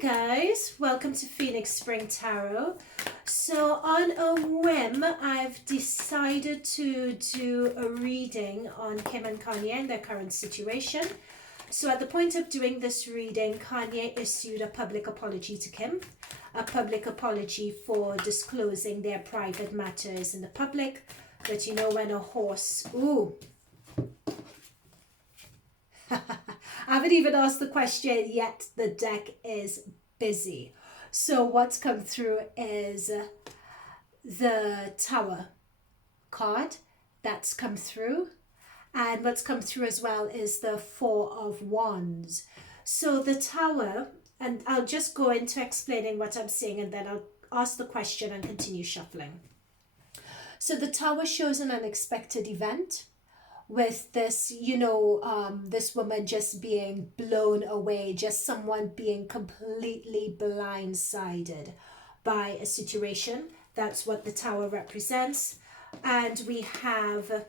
guys, welcome to Phoenix Spring Tarot. So on a whim, I've decided to do a reading on Kim and Kanye and their current situation. So at the point of doing this reading, Kanye issued a public apology to Kim, a public apology for disclosing their private matters in the public. But you know when a horse, I haven't even asked the question yet. The deck is busy. So what's come through is the Tower card that's come through. And what's come through as well is the Four of Wands. So the Tower, and I'll just go into explaining what I'm seeing and then I'll ask the question and continue shuffling. So the Tower shows an unexpected event with this, this woman just being blown away, just someone being completely blindsided by a situation. That's what the Tower represents. And we have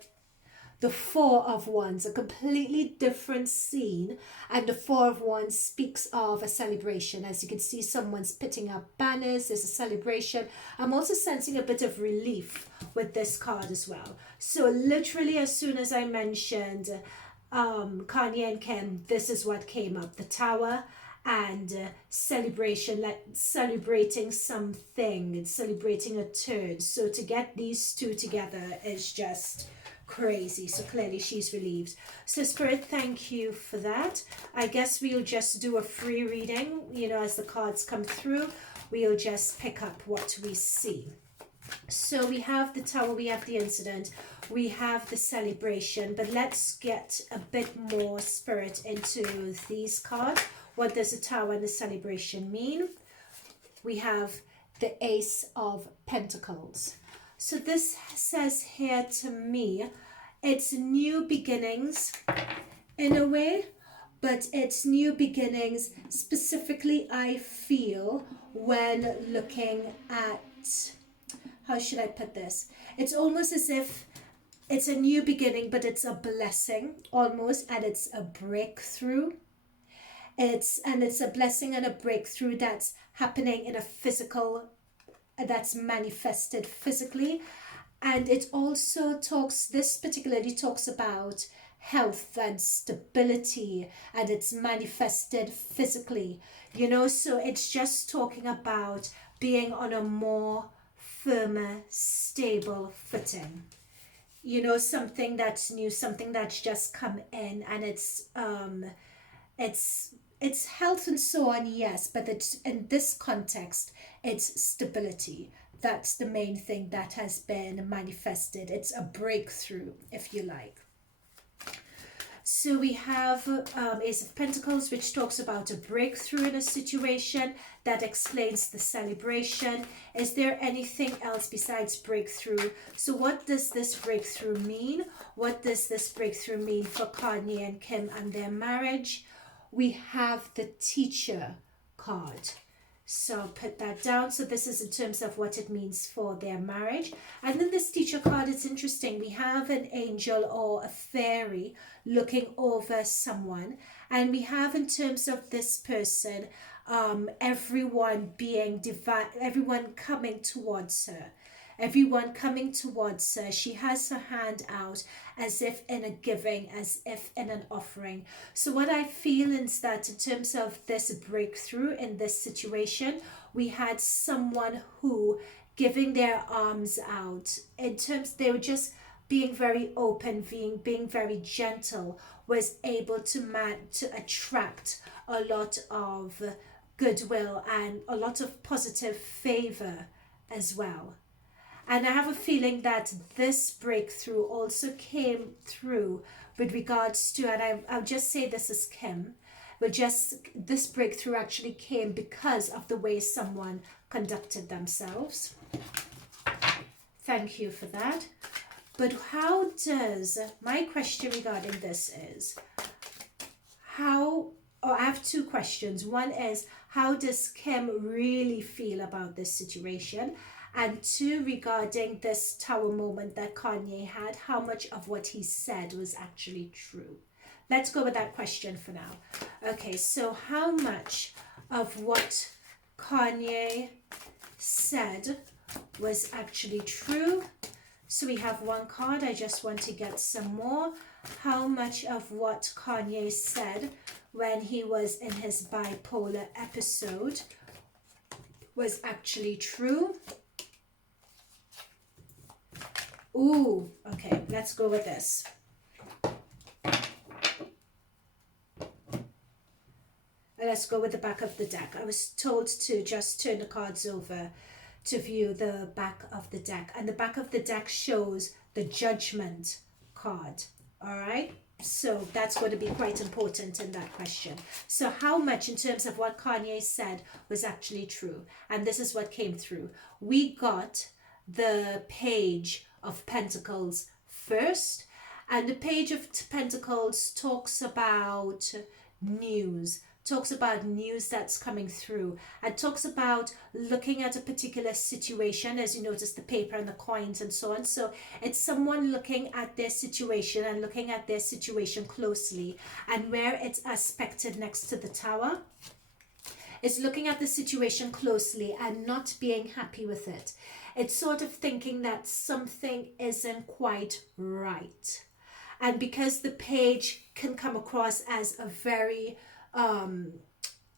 the Four of Wands, a completely different scene. And the Four of Wands speaks of a celebration. As you can see, someone's putting up banners. There's a celebration. I'm also sensing a bit of relief with this card as well. So literally as soon as I mentioned Kanye and Kim, this is what came up. The Tower and celebration, like celebrating something, celebrating a turn. So to get these two together is just crazy. So clearly she's relieved. So Spirit, thank you for that. I guess we'll just do a free reading, as the cards come through. We'll just pick up what we see. So we have the Tower, we have the incident, we have the celebration, but let's get a bit more spirit into these cards. What does the Tower and the celebration mean? We have the Ace of Pentacles. So this says here to me, it's new beginnings in a way, but it's new beginnings specifically, I feel, when looking at, how should I put this? It's almost as if it's a new beginning, but it's a blessing almost, and it's a breakthrough. It's a blessing and a breakthrough that's happening in a physical, that's manifested physically. And it also talks, this particularly talks about health and stability, and it's manifested physically, so it's just talking about being on a more firmer, stable footing, something that's new, something that's just come in, and it's health and so on, yes, but it's, in this context, it's stability. That's the main thing that has been manifested. It's a breakthrough, if you like. So we have Ace of Pentacles, which talks about a breakthrough in a situation. That explains the celebration. Is there anything else besides breakthrough? So what does this breakthrough mean? What does this breakthrough mean for Kanye and Kim and their marriage? We have the Teacher card. So I'll put that down. So this is in terms of what it means for their marriage. And then this Teacher card, it's interesting. We have an angel or a fairy looking over someone. And we have, in terms of this person, everyone being divine, everyone coming towards her. Everyone coming towards her. She has her hand out as if in a giving, as if in an offering. So what I feel is that in terms of this breakthrough in this situation, we had someone who giving their arms out. In terms, they were just being very open, being very gentle, was able to attract a lot of goodwill and a lot of positive favor as well. And I have a feeling that this breakthrough also came through with regards to, and I'll just say this is Kim, but just this breakthrough actually came because of the way someone conducted themselves. Thank you for that. But how does, my question regarding this is, I have two questions. One is, how does Kim really feel about this situation? And two, regarding this Tower moment that Kanye had, how much of what he said was actually true? Let's go with that question for now. Okay, so how much of what Kanye said was actually true. So we have one card. I just want to get some more. How much of what Kanye said when he was in his bipolar episode was actually true? Ooh, okay, let's go with this. Let's go with the back of the deck. I was told to just turn the cards over to view the back of the deck. And the back of the deck shows the Judgment card. All right? So that's going to be quite important in that question. So how much in terms of what Kanye said was actually true? And this is what came through. We got the Page of Pentacles first. And the Page of Pentacles talks about news. Talks about news that's coming through, and talks about looking at a particular situation, as you notice the paper and the coins and so on. So it's someone looking at their situation and looking at their situation closely, and where it's aspected next to the Tower is looking at the situation closely and not being happy with it. It's sort of thinking that something isn't quite right, and because the page can come across as a very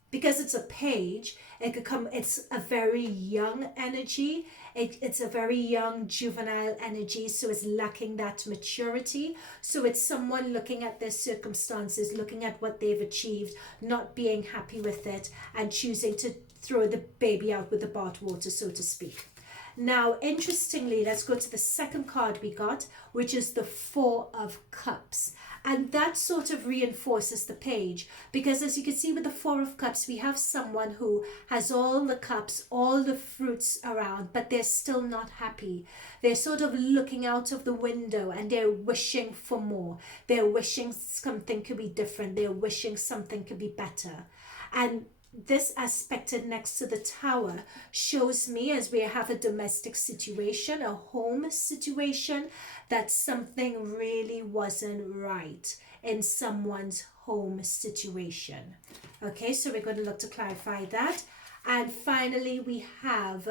because it's a page, it could come, it's a very young energy. It's a very young juvenile energy, so it's lacking that maturity. So it's someone looking at their circumstances, looking at what they've achieved, not being happy with it, and choosing to throw the baby out with the bathwater, so to speak. Now, interestingly, let's go to the second card we got, which is the Four of Cups. And that sort of reinforces the page, because as you can see with the Four of Cups, we have someone who has all the cups, all the fruits around, but they're still not happy. They're sort of looking out of the window and they're wishing for more. They're wishing something could be different. They're wishing something could be better. And this aspected next to the Tower shows me, as we have a domestic situation, a home situation, that something really wasn't right in someone's home situation. Okay, so we're going to look to clarify that. And finally, we have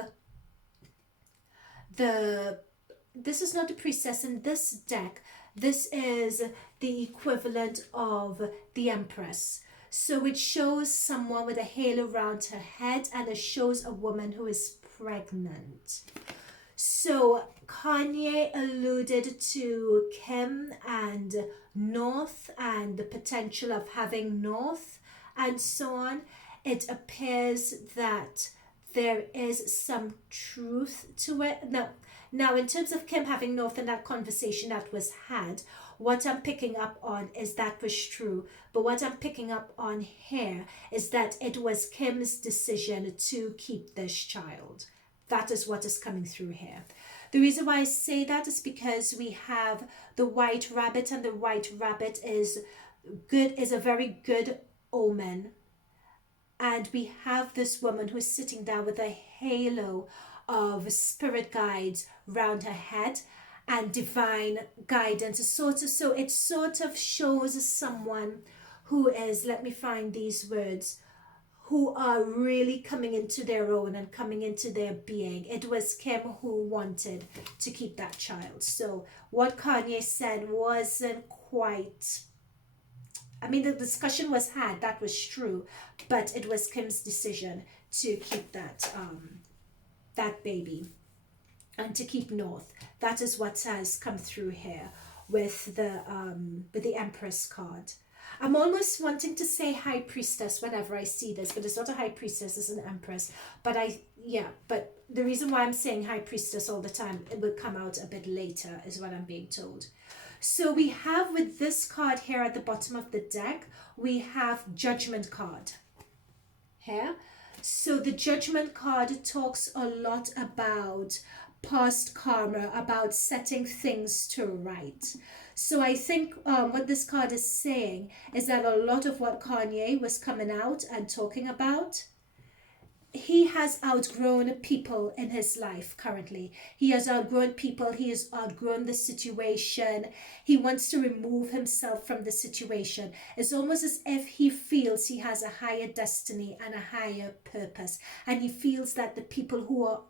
this is not the Priestess in this deck. This is the equivalent of the Empress. So it shows someone with a halo around her head, and it shows a woman who is pregnant. So Kanye alluded to Kim and North and the potential of having North and so on. It appears that there is some truth to it. Now, in terms of Kim having North in that conversation that was had, what I'm picking up on is that was true. But what I'm picking up on here is that it was Kim's decision to keep this child. That is what is coming through here. The reason why I say that is because we have the White Rabbit, and the White Rabbit is a very good omen. And we have this woman who is sitting down with a halo of spirit guides round her head and divine guidance. So it sort of shows someone who is, let me find these words, who are really coming into their own and coming into their being. It was Kim who wanted to keep that child. So what Kanye said wasn't quite, I mean, the discussion was had, that was true, but it was Kim's decision to keep that baby and to keep North. That is what has come through here with the Empress card. I'm almost wanting to say High Priestess whenever I see this, but it's not a High Priestess, it's an Empress. But the reason why I'm saying High Priestess all the time, it will come out a bit later, is what I'm being told. So we have with this card here at the bottom of the deck, we have Judgment card here. So the Judgment card talks a lot about past karma, about setting things to right. So I think what this card is saying is that a lot of what Kanye was coming out and talking about he has outgrown people in his life currently. He has outgrown people. He has outgrown the situation. He wants to remove himself from the situation. It's almost as if he feels he has a higher destiny and a higher purpose. And he feels that the people who are,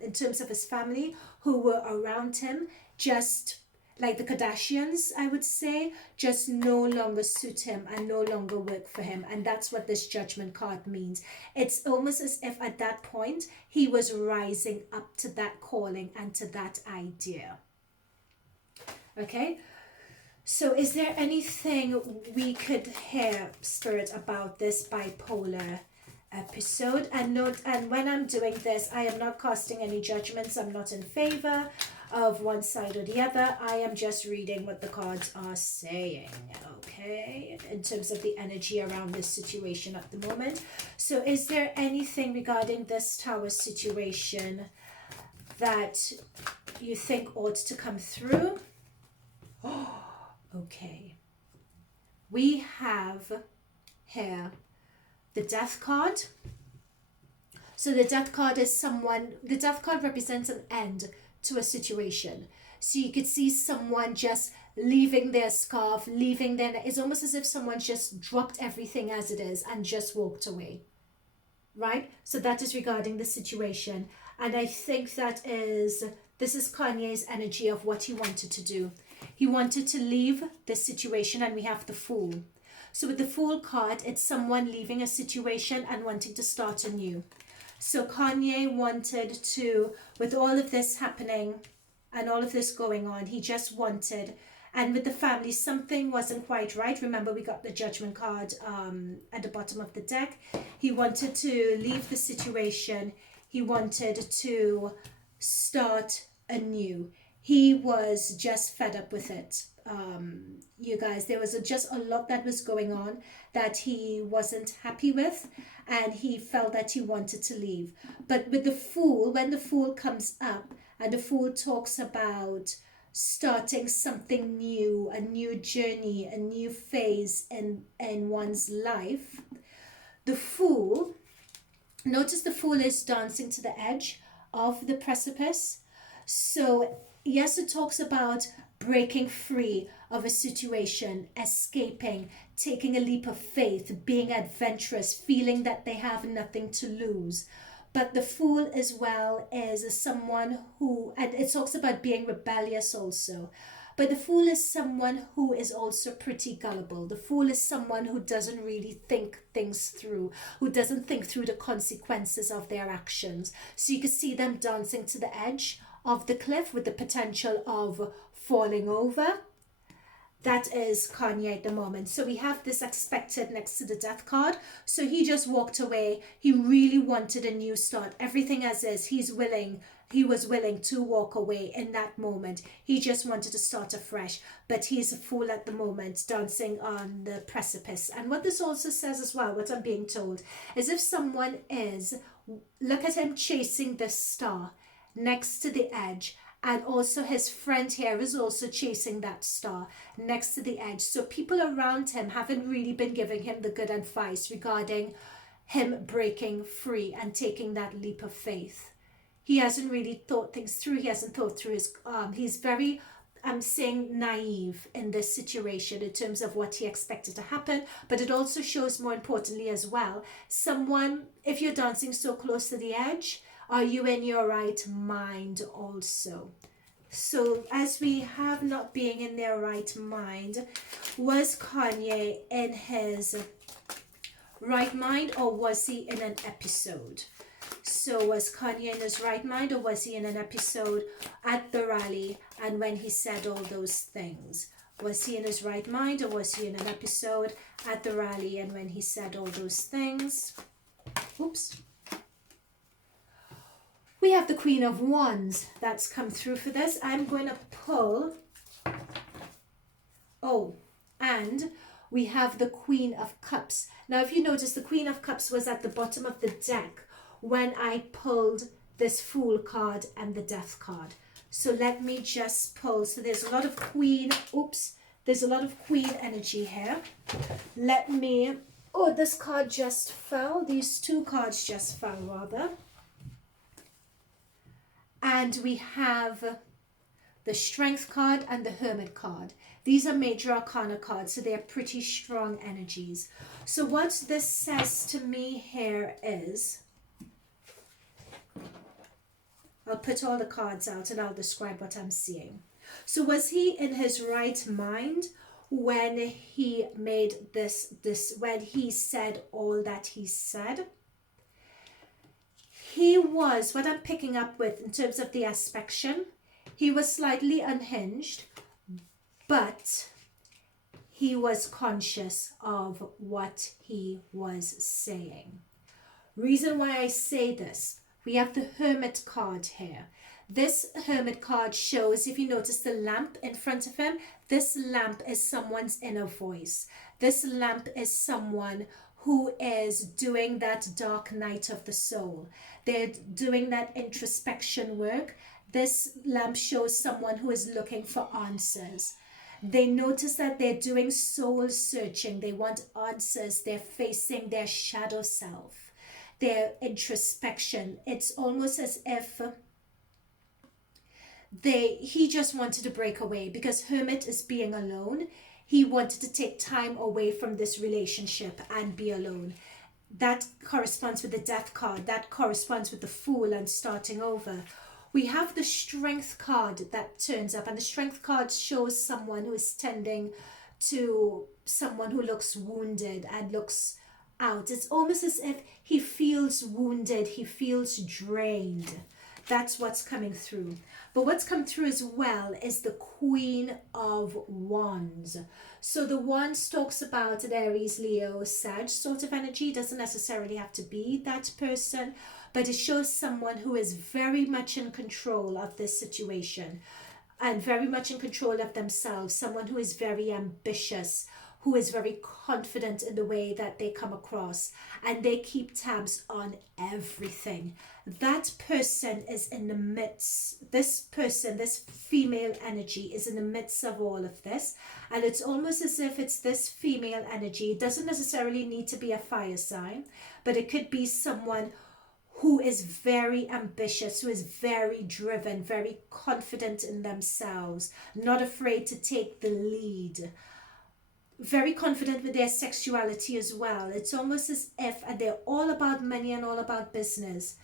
in terms of his family, who were around him, just like the Kardashians, I would say, just no longer suit him and no longer work for him. And that's what this Judgment card means. It's almost as if at that point, he was rising up to that calling and to that idea. Okay? So is there anything we could hear, Spirit, about this bipolar episode? And note, and when I'm doing this, I am not casting any judgments. I'm not in favor of one side or the other. I am just reading what the cards are saying, okay, in terms of the energy around this situation at the moment. So is there anything regarding this Tower situation that you think ought to come through? Oh, okay. We have here the Death card. So the Death card is someone, the Death card represents an end to a situation. So you could see someone just leaving their scarf, leaving their, it's almost as if someone just dropped everything as it is and just walked away, right? So that is regarding the situation. And I think that is, this is Kanye's energy of what he wanted to do. He wanted to leave the situation, and we have the Fool. So with the Fool card, it's someone leaving a situation and wanting to start anew. So Kanye wanted to, with all of this happening and all of this going on, he just wanted, and with the family, something wasn't quite right. Remember, we got the Judgment card at the bottom of the deck. He wanted to leave the situation. He wanted to start anew. He was just fed up with it. You guys, there was just a lot that was going on that he wasn't happy with, and he felt that he wanted to leave. But with the Fool, when the Fool comes up and the Fool talks about starting something new, a new journey, a new phase in one's life, the Fool, notice the Fool is dancing to the edge of the precipice. So yes, it talks about breaking free of a situation, escaping, taking a leap of faith, being adventurous, feeling that they have nothing to lose. But the Fool as well is someone who, and it talks about being rebellious also. But the Fool is someone who is also pretty gullible. The Fool is someone who doesn't really think things through, who doesn't think through the consequences of their actions. So you can see them dancing to the edge of the cliff with the potential of falling over. That is Kanye at the moment. So we have this expected next to the Death card. So he just walked away. He really wanted a new start. Everything as is. He was willing to walk away in that moment. He just wanted to start afresh. But he's a fool at the moment, dancing on the precipice. And what this also says as well, what I'm being told, is if someone is, look at him chasing this star next to the edge, and also his friend here is also chasing that star next to the edge. So people around him haven't really been giving him the good advice regarding him breaking free and taking that leap of faith. He hasn't really thought things through. He hasn't thought through his, he's very, I'm saying naive in this situation in terms of what he expected to happen. But it also shows, more importantly as well, someone, if you're dancing so close to the edge, are you in your right mind also? So as we have not being in their right mind, was Kanye in his right mind, or was he in an episode? So was Kanye in his right mind, or was he in an episode at the rally and when he said all those things? Was he in his right mind, or was he in an episode at the rally and when he said all those things? Oops. We have the Queen of Wands that's come through for this. I'm going to pull. Oh, and we have the Queen of Cups. Now, if you notice, the Queen of Cups was at the bottom of the deck when I pulled this Fool card and the Death card. So let me just pull. So there's a lot of Queen. Oops. There's a lot of Queen energy here. Let me. Oh, this card just fell. These two cards just fell, rather. And we have the Strength card and the Hermit card. These are major arcana cards, so they're pretty strong energies. So what this says to me here is, I'll put all the cards out and I'll describe what I'm seeing. So was he in his right mind when he made when he said all that he said? He was, what I'm picking up with in terms of the aspect, he was slightly unhinged, but he was conscious of what he was saying. Reason why I say this, we have the Hermit card here. This Hermit card shows, if you notice the lamp in front of him, this lamp is someone's inner voice. This lamp is someone who is doing that dark night of the soul. They're doing that introspection work. This lamp shows someone who is looking for answers. They notice that they're doing soul searching. They want answers. They're facing their shadow self, their introspection. It's almost as if he just wanted to break away, because Hermit is being alone. He wanted to take time away from this relationship and be alone. That corresponds with the Death card. That corresponds with the Fool and starting over. We have the Strength card that turns up, and the Strength card shows someone who is tending to someone who looks wounded and looks out. It's almost as if he feels wounded, he feels drained. That's what's coming through. But what's come through as well is the Queen of Wands. So the Wands talks about an Aries, Leo, Sag sort of energy. Doesn't necessarily have to be that person, but it shows someone who is very much in control of this situation and very much in control of themselves. Someone who is very ambitious, who is very confident in the way that they come across, and they keep tabs on everything. That person is in the midst, this person, this female energy is in the midst of all of this, and it's almost as if it's this female energy. It doesn't necessarily need to be a fire sign, but it could be someone who is very ambitious, who is very driven, very confident in themselves, not afraid to take the lead, very confident with their sexuality as well. It's almost as if, and they're all about money and all about business.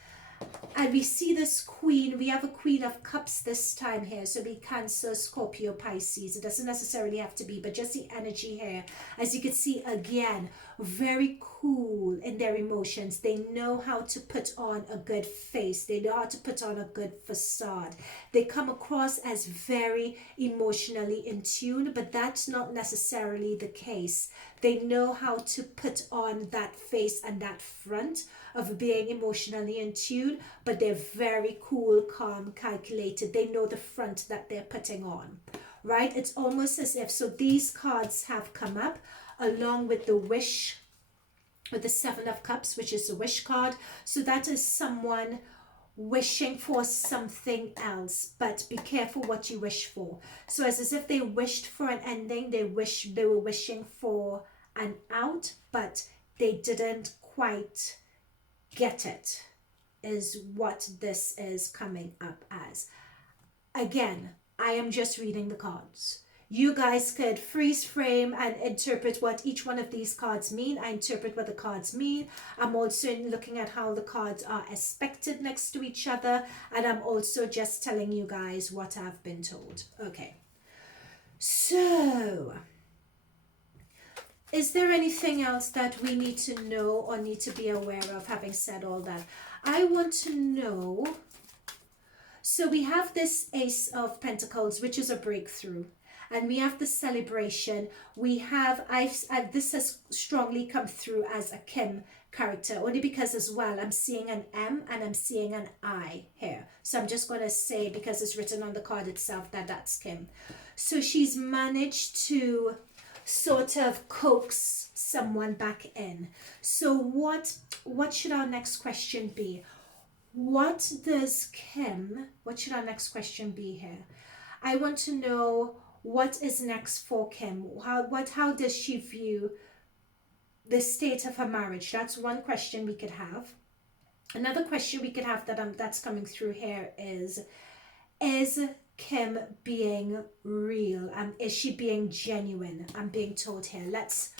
And we see this Queen, we have a Queen of Cups this time here, so be Cancer, Scorpio, Pisces. It doesn't necessarily have to be, but just the energy here. As you can see, again, very cool in their emotions. They know how to put on a good face. They know how to put on a good facade. They come across as very emotionally in tune, but that's not necessarily the case. They know how to put on that face and that front of being emotionally in tune, but they're very cool, calm, calculated. They know the front that they're putting on, right? It's almost as if, so these cards have come up along with the Wish, with the Seven of Cups, which is the Wish card. So that is someone wishing for something else, but be careful what you wish for. So it's as if they wished for an ending, they were wishing for an out, but they didn't quite get it, is what this is coming up as. Again, I am just reading the cards. You guys could freeze frame and interpret what each one of these cards mean. I interpret what the cards mean. I'm also looking at how the cards are aspected next to each other, and I'm also just telling you guys what I've been told. Okay, so is there anything else that we need to know or need to be aware of, having said all that? I want to know, so we have this Ace of Pentacles, which is a breakthrough. And we have the celebration. We have, this has strongly come through as a Kim character, only because as well, I'm seeing an M and I'm seeing an I here. So I'm just going to say, because it's written on the card itself, that that's Kim. So she's managed to sort of coax someone back in. So what should our next question be? What should our next question be here? I want to know what is next for Kim. How does she view the state of her marriage. That's one question we could have. Another question we could have that's coming through here is Kim being real? Is she being genuine? I'm being told here. Let's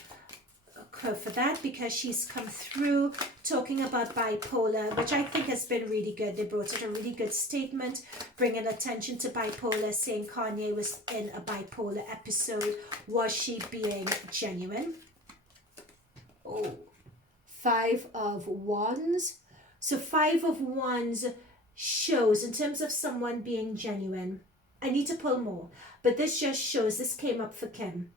go for that, because she's come through talking about bipolar, which I think has been really good. They brought it a really good statement, bringing attention to bipolar, saying Kanye was in a bipolar episode. Was she being genuine? Oh, 5 of Wands. So 5 of Wands shows, in terms of someone being genuine, I need to pull more, but this just shows, this came up for Kim,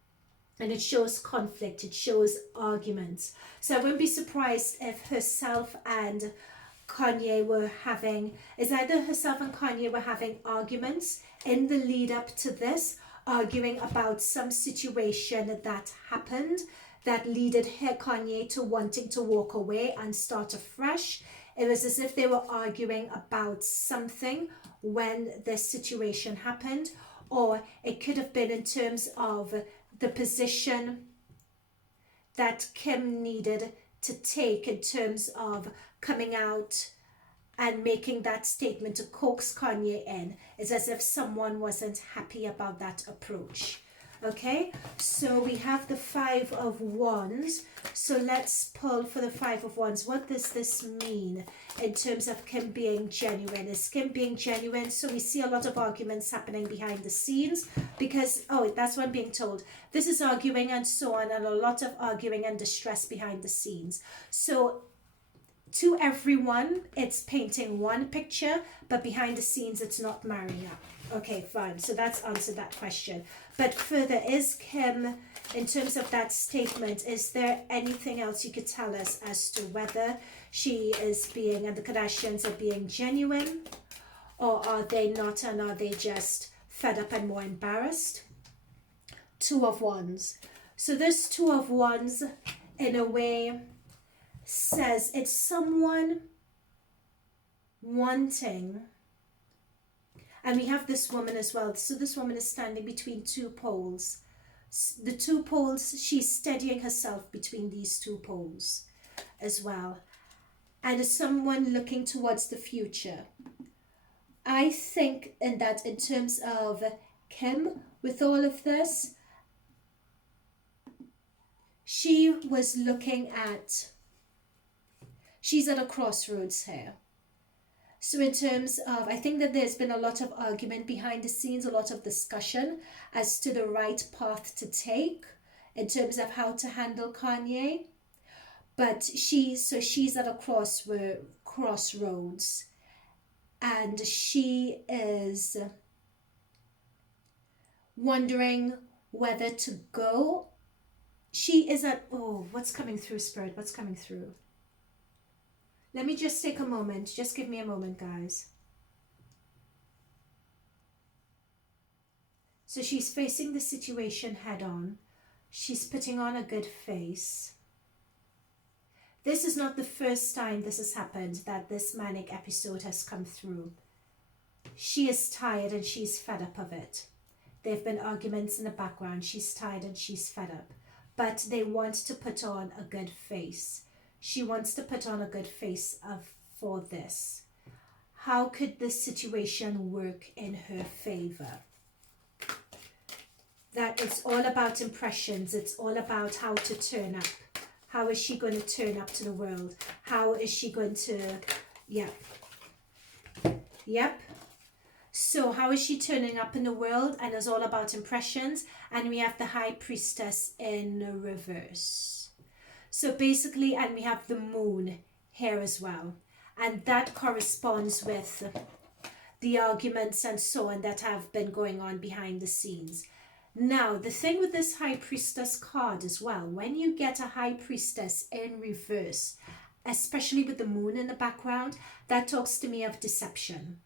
and it shows conflict, it shows arguments. So I wouldn't be surprised if herself and Kanye were having, is either herself and Kanye were having arguments in the lead up to this, arguing about some situation that happened that leaded Kanye to wanting to walk away and start afresh. It was as if they were arguing about something when this situation happened, or it could have been in terms of the position that Kim needed to take in terms of coming out and making that statement to coax Kanye in. It's as if someone wasn't happy about that approach. Okay, so we have the 5 of Wands. So let's pull for the 5 of Wands. What does this mean in terms of Kim being genuine? Is Kim being genuine? So we see a lot of arguments happening behind the scenes because, oh, that's what I'm being told. This is arguing and so on, and a lot of arguing and distress behind the scenes. So to everyone, it's painting one picture, but behind the scenes, it's not marrying up. Okay, fine. So that's answered that question. But further, is Kim, in terms of that statement, is there anything else you could tell us as to whether she is being, and the Kardashians are being genuine, or are they not, and are they just fed up and more embarrassed? 2 of Wands. So this 2 of Wands, in a way, says it's someone wanting, and we have this woman as well. So this woman is standing between 2 poles. The 2 poles, she's steadying herself between these 2 poles as well. And as someone looking towards the future. I think in terms of Kim, with all of this, she was looking at, she's at a crossroads here. So in terms of, I think that there's been a lot of argument behind the scenes, a lot of discussion as to the right path to take in terms of how to handle Kanye. But she's at a crossroads, and she is wondering whether to go. She is at, oh, what's coming through, Spirit? What's coming through? Let me just take a moment. Just give me a moment, guys. So she's facing the situation head on. She's putting on a good face. This is not the first time this has happened, that this manic episode has come through. She is tired and she's fed up of it. There have been arguments in the background. She's tired and she's fed up. But they want to put on a good face. She wants to put on a good face for this. How could this situation work in her favor? That it's all about impressions. It's all about how to turn up. How is she going to turn up to the world? How is she going to... Yep. So how is she turning up in the world? And it's all about impressions. And we have the High Priestess in reverse. So basically, and we have the moon here as well. And that corresponds with the arguments and so on that have been going on behind the scenes. Now, the thing with this High Priestess card as well, when you get a High Priestess in reverse, especially with the moon in the background, that talks to me of deception.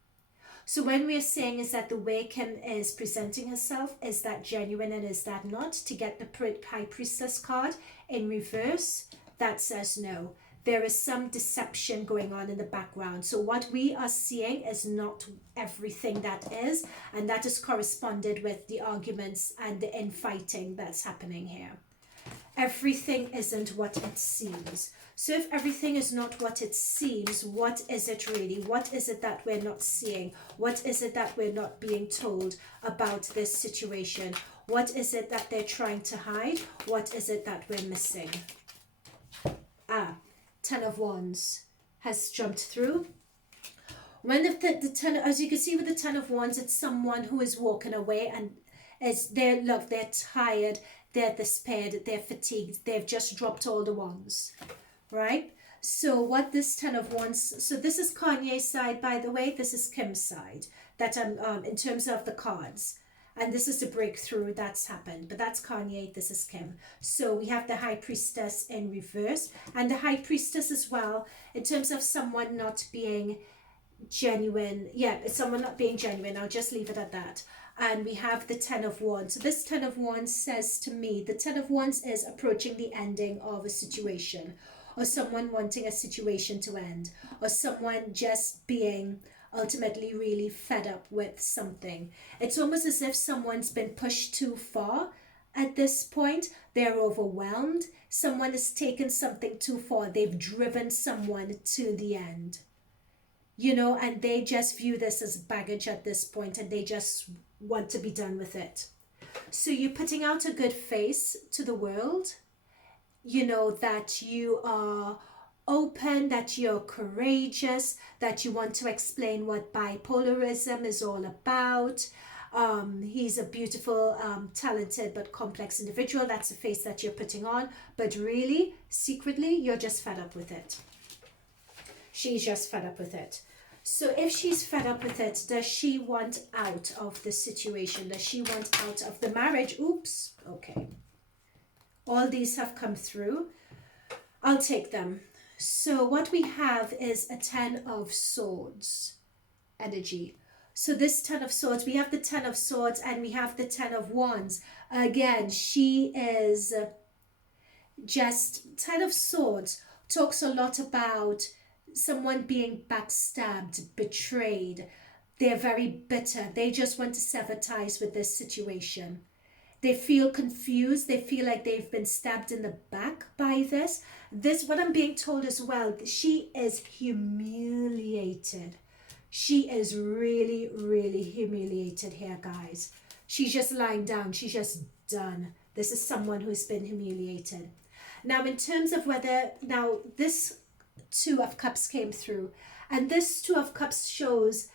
So when we're saying is that the way Kim is presenting herself, is that genuine and is that not? To get the High Priestess card in reverse, that says no. There is some deception going on in the background. So what we are seeing is not everything that is, and that is corresponded with the arguments and the infighting that's happening here. everything isn't what it seems. So if everything is not what it seems, what is it really? What is it that we're not seeing? What is it that we're not being told about this situation? What is it that they're trying to hide? What is it that we're missing? Ten of Wands has jumped through. When the ten, as you can see with the Ten of Wands, it's someone who is walking away, and they're tired, they're despaired, they're fatigued, they've just dropped all the wands, right? So what this Ten of Wands, so this is Kanye's side, by the way, this is Kim's side, that in terms of the cards. And this is the breakthrough that's happened. But that's Kanye, this is Kim. So we have the High Priestess in reverse. And the High Priestess as well, in terms of someone not being genuine. Yeah, it's someone not being genuine. I'll just leave it at that. And we have the Ten of Wands. So this Ten of Wands says to me, the Ten of Wands is approaching the ending of a situation. Or someone wanting a situation to end. Or someone just being ultimately really fed up with something. It's almost as if someone's been pushed too far at this point. They're overwhelmed. Someone has taken something too far. They've driven someone to the end. You know, and they just view this as baggage at this point, and they just want to be done with it. So you're putting out a good face to the world, you know, that you are open, that you're courageous, that you want to explain what bipolarism is all about. He's a beautiful, talented but complex individual. That's the face that you're putting on, but really, secretly, you're just fed up with it. She's just fed up with it. So if she's fed up with it, does she want out of the situation? Does she want out of the marriage? Oops, okay. All these have come through. I'll take them. So what we have is a Ten of Swords energy. So this Ten of Swords, we have the Ten of Swords and we have the Ten of Wands. Again, she is just, Ten of Swords talks a lot about someone being backstabbed, betrayed. They're very bitter. They just want to sever ties with this situation. They feel confused. They feel like they've been stabbed in the back by this. This, what I'm being told as well, she is humiliated. She is really, really humiliated here, guys. She's just lying down. She's just done. This is someone who's been humiliated. Now, in terms of whether, now this Two of Cups came through. And this Two of Cups shows,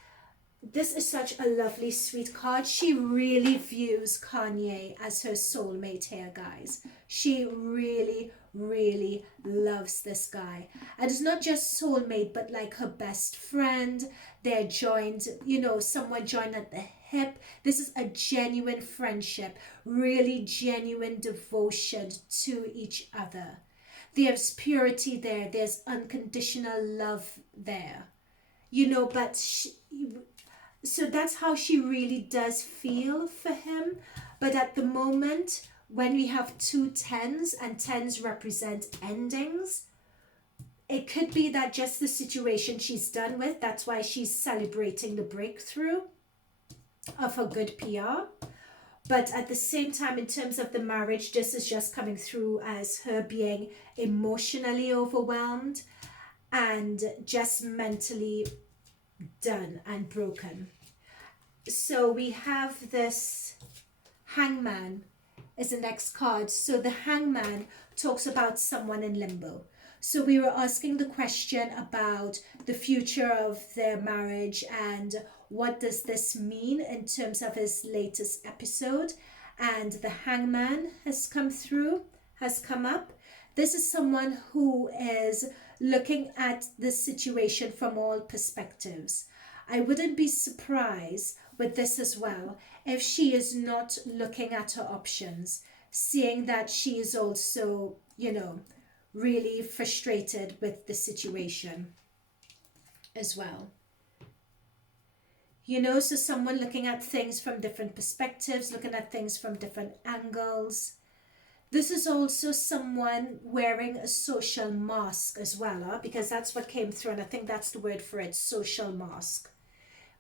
this is such a lovely, sweet card. She really views Kanye as her soulmate here, guys. She really, really loves this guy. And it's not just soulmate, but like her best friend. They're joined, you know, someone joined at the hip. This is a genuine friendship, really genuine devotion to each other. There's purity there. There's unconditional love there. You know, but so that's how she really does feel for him. But at the moment, when we have two tens, and tens represent endings, it could be that just the situation she's done with, that's why she's celebrating the breakthrough of her good PR. But at the same time, in terms of the marriage, this is just coming through as her being emotionally overwhelmed and just mentally done and broken. So we have this Hangman is the next card. So the Hangman talks about someone in limbo. So we were asking the question about the future of their marriage and what does this mean in terms of his latest episode. And the Hangman has come through, has come up. This is someone who is looking at the situation from all perspectives. I wouldn't be surprised with this as well if she is not looking at her options, seeing that she is also, you know, really frustrated with the situation as well. You know, so someone looking at things from different perspectives, looking at things from different angles. This is also someone wearing a social mask as well, because that's what came through, and I think that's the word for it, social mask.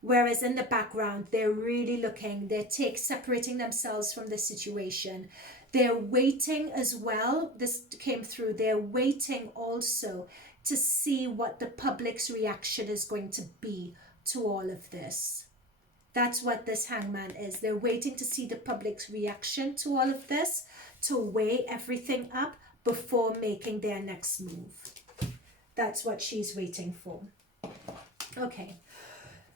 Whereas in the background, they're really looking, they're separating themselves from the situation. They're waiting as well. This came through. They're waiting also to see what the public's reaction is going to be to all of this. That's what this hangman is. They're waiting to see the public's reaction to all of this, to weigh everything up before making their next move. That's what she's waiting for. Okay.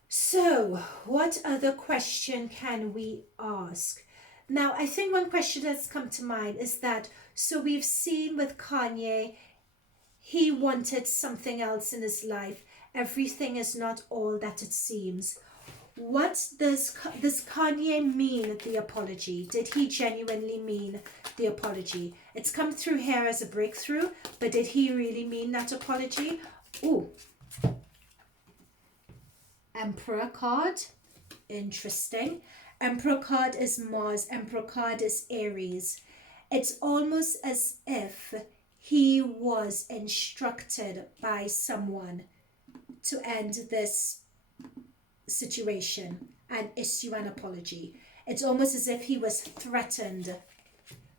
So, what other question can we ask? Now, I think one question that's come to mind is that, so we've seen with Kanye, he wanted something else in his life. Everything is not all that it seems. What does Kanye mean the apology? Did he genuinely mean the apology? It's come through here as a breakthrough, but did he really mean that apology? Ooh. Emperor card. Interesting. Emperor card is Mars. Emperor card is Aries. It's almost as if he was instructed by someone to end this situation and issue an apology. It's almost as if he was threatened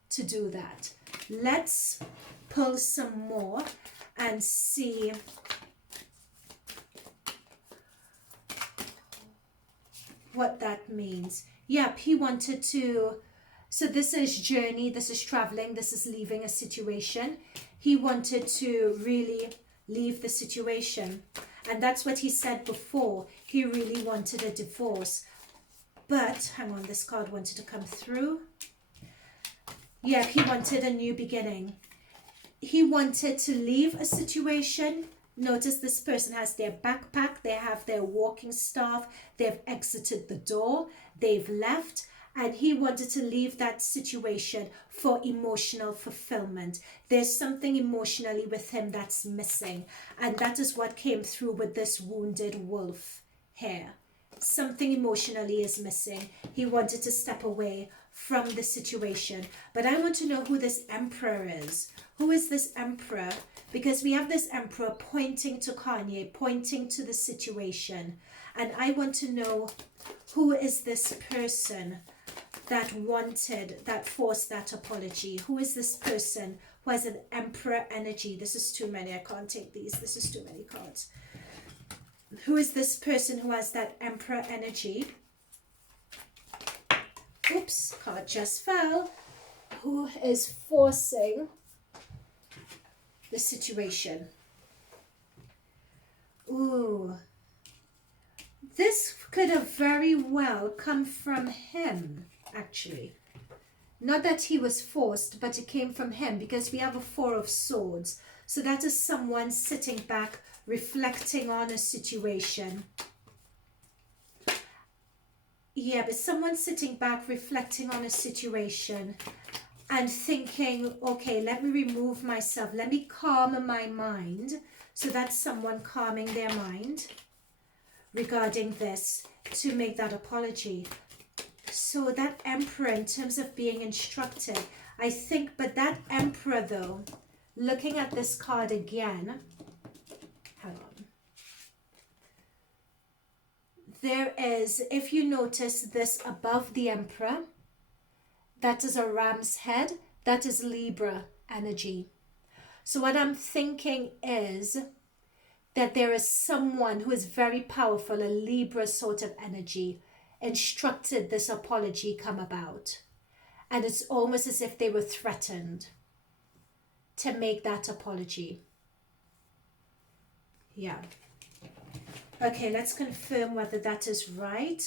to do that. Let's pull some more and see what that means. Yep, he wanted to, so this is journey, this is traveling, this is leaving a situation. He wanted to really leave the situation. And that's what he said before. He really wanted a divorce. But, hang on, this card wanted to come through. Yeah, he wanted a new beginning. He wanted to leave a situation. Notice this person has their backpack. They have their walking staff. They've exited the door. They've left. And he wanted to leave that situation for emotional fulfillment. There's something emotionally with him that's missing. And that is what came through with this wounded wolf here. Something emotionally is missing. He wanted to step away from the situation. But I want to know who this emperor is. Who is this emperor? Because we have this emperor pointing to Kanye, pointing to the situation. And I want to know who is this person that wanted, that forced that apology. Who is this person who has an emperor energy? This is too many. I can't take these. This is too many cards. Who is this person who has that emperor energy? Oops, card just fell. Who is forcing the situation? Ooh. This could have very well come from him, actually. Not that he was forced, but it came from him, because we have a Four of Swords. So that is someone sitting back, reflecting on a situation. Yeah, but someone sitting back, reflecting on a situation and thinking, okay, let me remove myself. Let me calm my mind. So that's someone calming their mind regarding this to make that apology. So that emperor, in terms of being instructed, I think, but that emperor though, looking at this card again, hang on. There is, if you notice this above the emperor, that is a ram's head, that is Libra energy. So what I'm thinking is that there is someone who is very powerful, a Libra sort of energy, instructed this apology come about. And it's almost as if they were threatened to make that apology. Yeah. Okay, let's confirm whether that is right.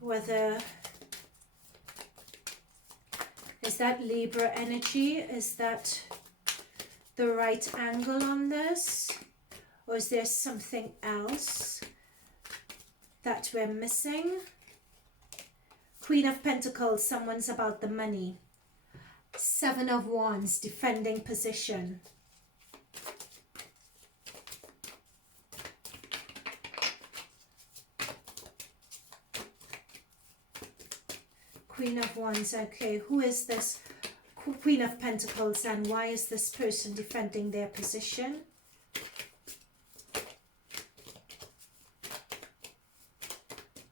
Whether, is that Libra energy? Is that the right angle on this? Or is there something else that we're missing? Queen of Pentacles, someone's about the money. Seven of Wands, defending position. Queen of Wands, okay, who is this Queen of Pentacles and why is this person defending their position?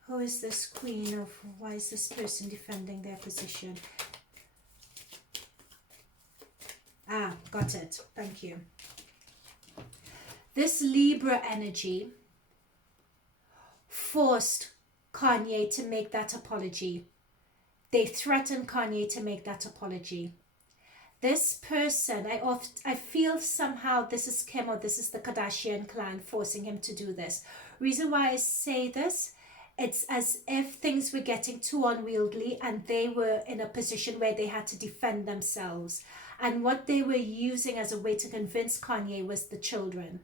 Who is this Queen of, why is this person defending their position? Got it. Thank you. This Libra energy forced Kanye to make that apology. They threatened Kanye to make that apology. This person, I feel somehow this is Kim or this is the Kardashian clan forcing him to do this. Reason why I say this, it's as if things were getting too unwieldy and they were in a position where they had to defend themselves. And what they were using as a way to convince Kanye was the children.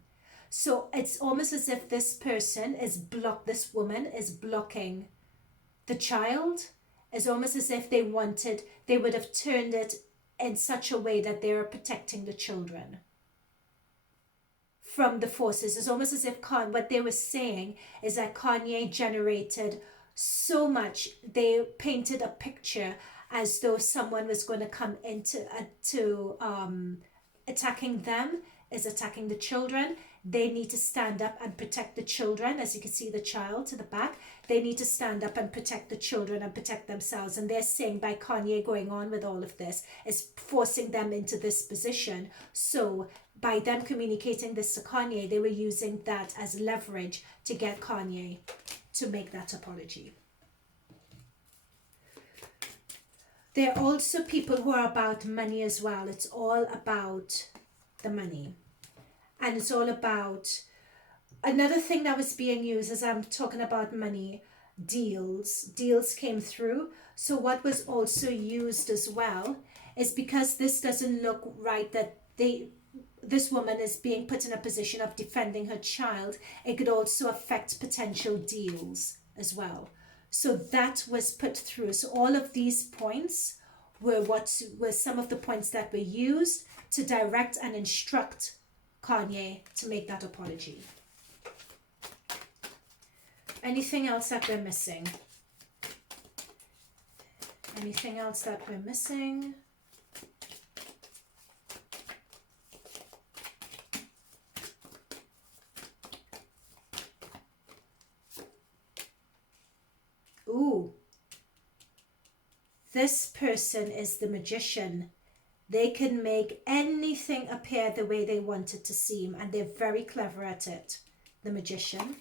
So it's almost as if this person this woman is blocking the child. It's almost as if they would have turned it in such a way that they are protecting the children from the forces. It's almost as if what they were saying is that Kanye generated so much. They painted a picture as though someone was going to come into attacking them, is attacking the children. They need to stand up and protect the children. As you can see, the child to the back, they need to stand up and protect the children and protect themselves. And they're saying by Kanye going on with all of this is forcing them into this position. So by them communicating this to Kanye, they were using that as leverage to get Kanye to make that apology. There are also people who are about money as well. It's all about the money. And it's all about, another thing that was being used as I'm talking about money, deals came through. So what was also used as well is because this doesn't look right, that this woman is being put in a position of defending her child, it could also affect potential deals as well. So that was put through. So all of these points were some of the points that were used to direct and instruct Kanye to make that apology. Anything else that we're missing? Anything else that we're missing? Ooh. This person is the magician. They can make anything appear the way they want it to seem, and they're very clever at it. The magician.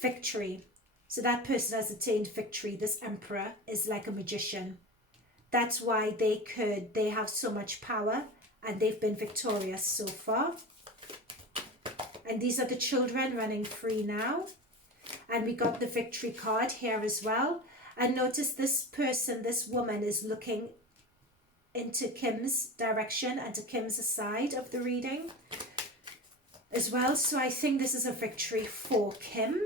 Victory. So that person has attained victory. This emperor is like a magician. That's why they have so much power and they've been victorious so far. And these are the children running free now. And we got the victory card here as well. And notice this person, this woman is looking into Kim's direction and to Kim's side of the reading as well. So I think this is a victory for Kim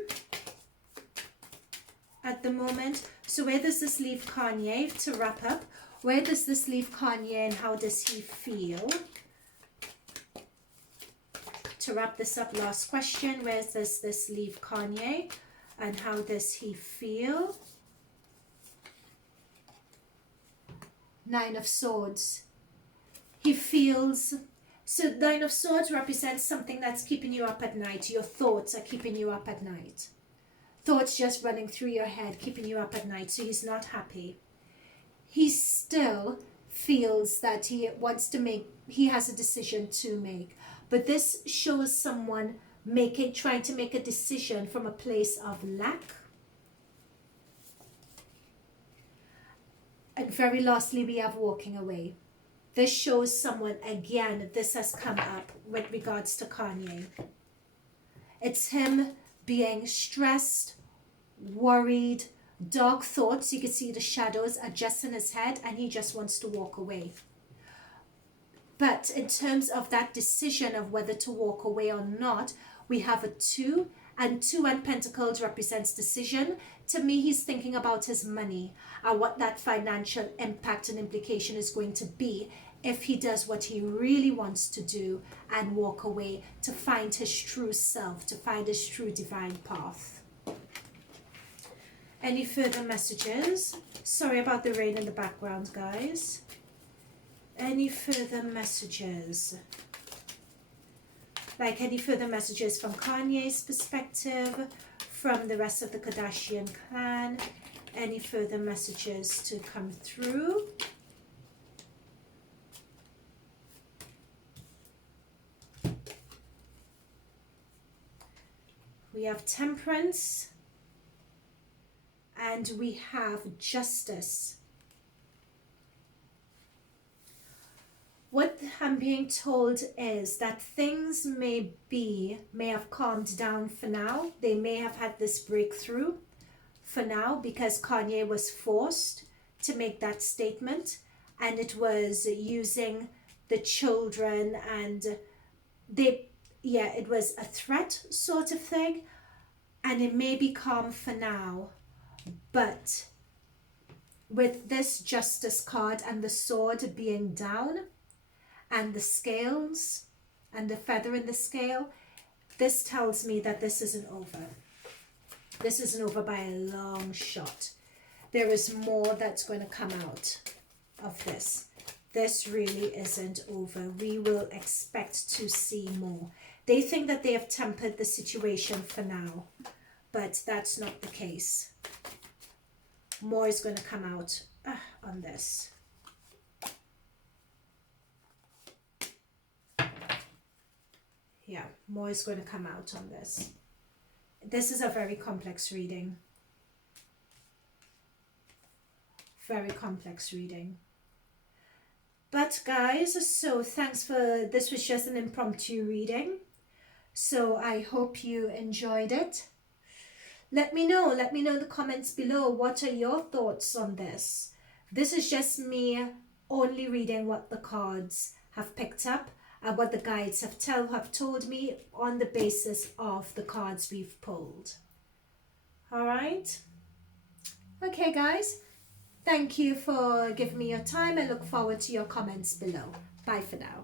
at the moment. So where does this leave Kanye to wrap up? Where does this leave Kanye and how does he feel? To wrap this up, last question, where does this leave Kanye and how does he feel? Nine of Swords. He feels, so Nine of Swords represents something that's keeping you up at night. Your thoughts are keeping you up at night. Thoughts just running through your head, keeping you up at night. So he's not happy. He still feels that he has a decision to make. But this shows someone trying to make a decision from a place of lack. And very lastly, we have walking away. This shows someone, again, this has come up with regards to Kanye. It's him being stressed, worried, dark thoughts. You can see the shadows are just in his head and he just wants to walk away. But in terms of that decision of whether to walk away or not, we have a 2, and 2 and Pentacles represents decision. To me, he's thinking about his money and what that financial impact and implication is going to be if he does what he really wants to do and walk away to find his true self, to find his true divine path. Any further messages? Sorry about the rain in the background, guys. Any further messages? Like any further messages from Kanye's perspective, from the rest of the Kardashian clan? Any further messages to come through? We have Temperance. And we have Justice. What I'm being told is that things may have calmed down for now. They may have had this breakthrough for now because Kanye was forced to make that statement, and it was using the children, and it was a threat sort of thing, and it may be calm for now. But with this Justice card and the sword being down and the scales and the feather in the scale, this tells me that this isn't over. This isn't over by a long shot. There is more that's going to come out of this. This really isn't over. We will expect to see more. They think that they have tempered the situation for now, but that's not the case. More is going to come out on this. Yeah, more is going to come out on this. This is a very complex reading. Very complex reading. But guys, so thanks for, this was just an impromptu reading. So I hope you enjoyed it. Let me know in the comments below, what are your thoughts on this? This is just me only reading what the cards have picked up and what the guides have told me on the basis of the cards we've pulled. All right. Okay, guys. Thank you for giving me your time. I look forward to your comments below. Bye for now.